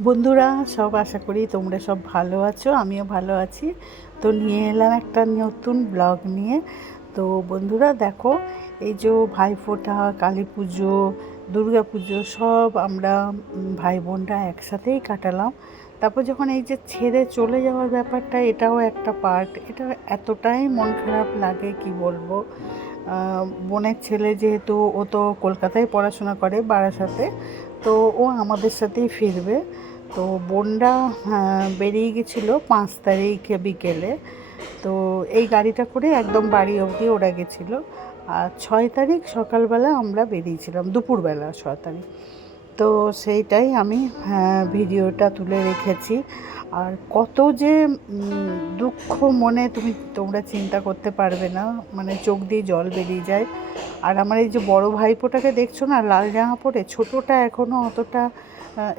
বন্ধুরা, সব আশা করি তোমরা সব ভালো আছো, আমিও ভালো আছি। তো নিয়ে এলাম একটা নতুন ব্লগ নিয়ে। তো বন্ধুরা, দেখো, এই যে ভাইফোঁটা কালী পুজো, দুর্গা পুজো, সব আমরা ভাই বোনরা একসাথেই কাটালাম। তারপর যখন এই যে ছেড়ে চলে যাওয়ার ব্যাপারটা, এটাও একটা পার্ট এটা এতটাই মন খারাপ লাগে, কি বলব? বোনের ছেলে যেহেতু, ও তো কলকাতায় পড়াশোনা করে বারাসাতে, তো ও আমাদের সাথেই ফিরবে। তো বোনরা বেরিয়ে গেছিল পাঁচ তারিখ বিকেলে। তো এই গাড়িটা করে একদম বাড়ি অবধি ওরা গেছিল। আর ছয় তারিখ সকালবেলা আমরা বেরিয়েছিলাম, দুপুরবেলা ছয় তারিখ। তো সেইটাই আমি হ্যাঁ, ভিডিওটা তুলে রেখেছি। আর কত যে দুঃখ মনে তুমি তোমরা চিন্তা করতে পারবে না মানে চোখ দিয়ে জল বেরিয়ে যায়। আর আমার এই যে বড় ভাইপোটাকে দেখছ না লাল জামা পরে ছোটোটা এখনও অতটা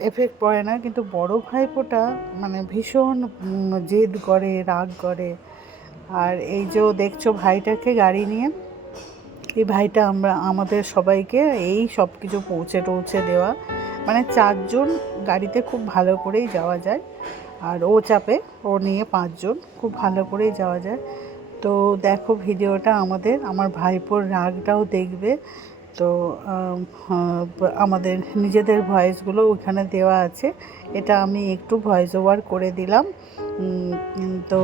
এফেক্ট পড়ে না কিন্তু বড় ভাইপোটা মানে ভীষণ জেদ করে রাগ করে। আর এই যে দেখছ ভাইটাকে গাড়ি নিয়ে এই ভাইটা আমরা আমাদের সবাইকে এই সব কিছু পৌঁছে টৌছে দেওয়া। মানে চারজন গাড়িতে খুব ভালো করেই যাওয়া যায়। আর ও চাপে ও নিয়ে পাঁচজন খুব ভালো করেই যাওয়া যায়। তো দেখো ভিডিওটা আমাদের আমার ভাইপোর রাগটাও দেখবে। তো আমাদের নিজেদের ভয়েসগুলো ওখানে দেওয়া আছে। এটা আমি একটু ভয়েস ওভার করে দিলাম। তো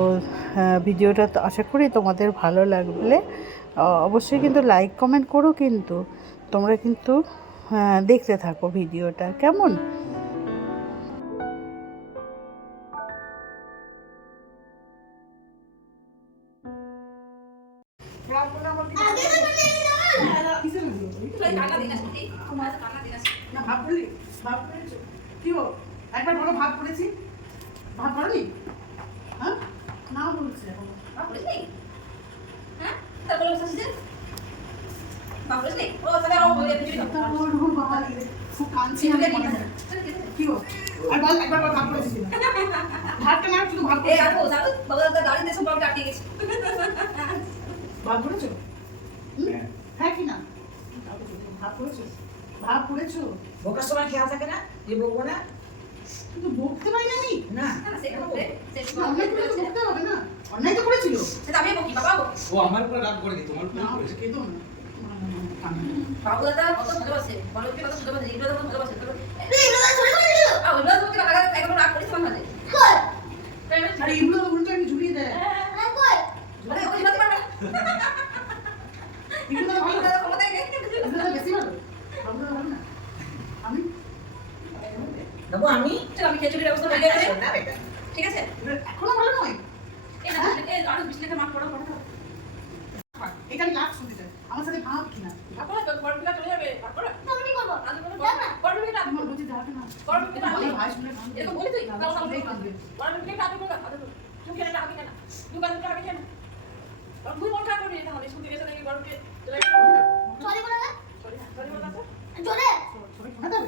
ভিডিওটা তো আশা করি তোমাদের ভালো আহ, অবশ্যই কিন্তু লাইক কমেন্ট করো কিন্তু। তোমরা কিন্তু দেখতে থাকো ভিডিওটা। কেমন? ভাব করেছ? করলি হ্যাঁ? না বলছি এখন। তা বলব বাবা রে, খুব কাঁদছি আমি। কি হো আর বল একবার বল ভাব করেছিস কিনা? ভাবটা না? শুধু ভাব করেছি ভাব করেছ? ভাব করেছ বোকার সময় খেয়াল থাকে না? যে বকবো না? কিন্তু বকতে পারি না আমি। না। বকতে। হবে না অন্যায় তো করেছিল। ও আমার উপরে রাগ করে কি তোমার উপরে করেছে। কেঁদো না। না, না, না, কান্না। বাবু দাদা কত ভালোবাসে? বড়কে কত ভালোবাসে এগুলো কত ভালোবাসে আর ওইগুলো তোমাকে রাগ একবার রাগ করিস আমার মাঝে। আর এগুলো তো উল্টো আমি ঝুলিয়ে দেয়। ওই মাঝে পারবে এগুলো তো ভালো? দাদা ক্ষমতা নেই। এগুলো তো বেশি ভালো? এগুলো ভালো না? দেবো আমি আমি খেজুরির ব্যবস্থা করে দিয়েছি ঠিক আছে? এখনও ভালো নয়? এই না এই আরও বিশ লিটার মাছ পড়া পড়া এটা আমি লাভ শুনতে চাই। আমার সাথে ভাব কিনা? আপা তো বড় পিলা চলে যাবে। তারপর আমি করব। আজ বড় বড় পিলা আমার বলছি যাবে না। বড় পিলা আমার ভাই শুনে কাঁদবে। এরকম বলি তুই দাদা শুনলেই বড় পিলা আজ বড় আজ তুমি কেন আমি কেন দোকান থেকে আমি কেন তুই মন খারাপ করবি তাহলে শুনতে গেছে নাকি বড় কে চলে সরি বলা না সরি সরি বলা না সবাই শোনা যাবে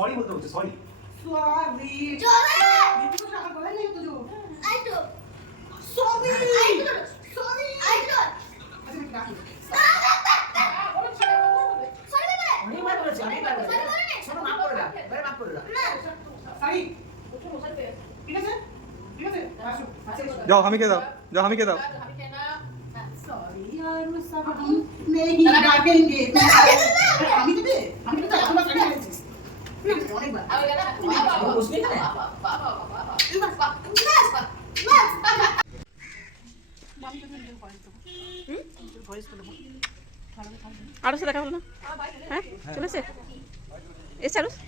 সরি বলতে হচ্ছে সরি सॉरी दीदी को शामिल बोला नहीं तुझे सॉरी सॉरी अच्छा मैं क्या অনেকবার বলেছি অনেকবার বলেছি শোনো মাফ করে দাও এবারে মাফ করে দাও सॉरी ঠিক আছে ঠিক আছে আসো যাও হামিকে দাও যাও হামিকে দাও सॉरी यार वो सब हम नहीं डाकेंगे আরও দেখা হলো না হ্যাঁ। চলেছে এ চালু সে-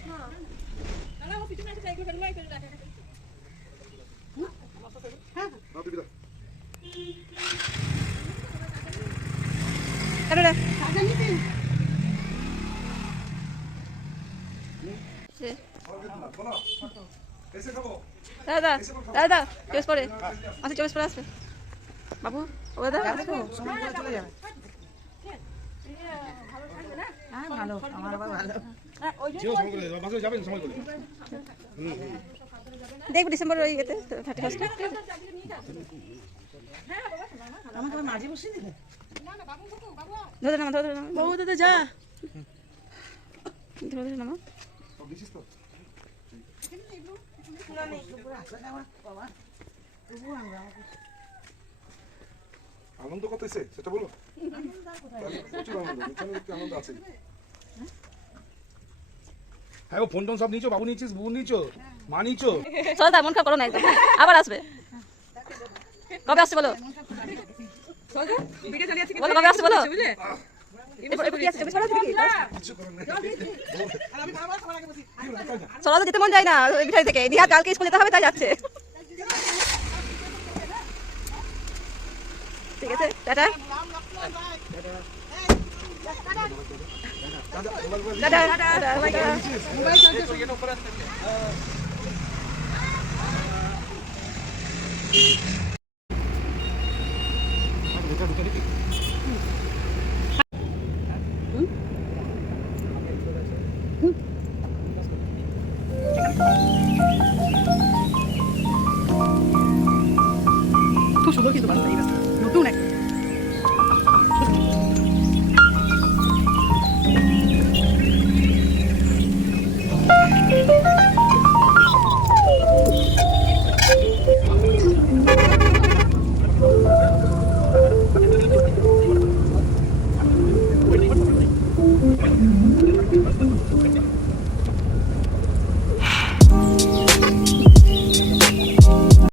দাদা দাদা চব্বিশ পরে আসে চব্বিশ পরে আসবে। বাবু ও দাদা। হ্যাঁ ভালো আমার ভালো। দেখব ডিসেম্বর ওই ইয়েতে থার্টি ফার্স্টে আমাকে মাঝে বসিয়ে দিলে? ধরে নামা ধরে নামা বাবু দাদা যা। ধরে নামা। আনন্দ কত সেটা বলো প্রচুর আনন্দ আনন্দ আছে হ্যাঁ ও ফোন টোন সব নিয়েছো বাবু নিয়েছিস বউ নিয়েছো মা নিয়েছো চলো তার মন করো না একদম? আবার আসবে কবে আসছে বলো বলো কবে আসছে বলো চলো যেতে মন যায় না ওই মিঠাই থেকে। নিহাত কালকে স্কুল যেতে হবে তাই যাচ্ছে। ঠিক আছে টাটা। Tata tata bye.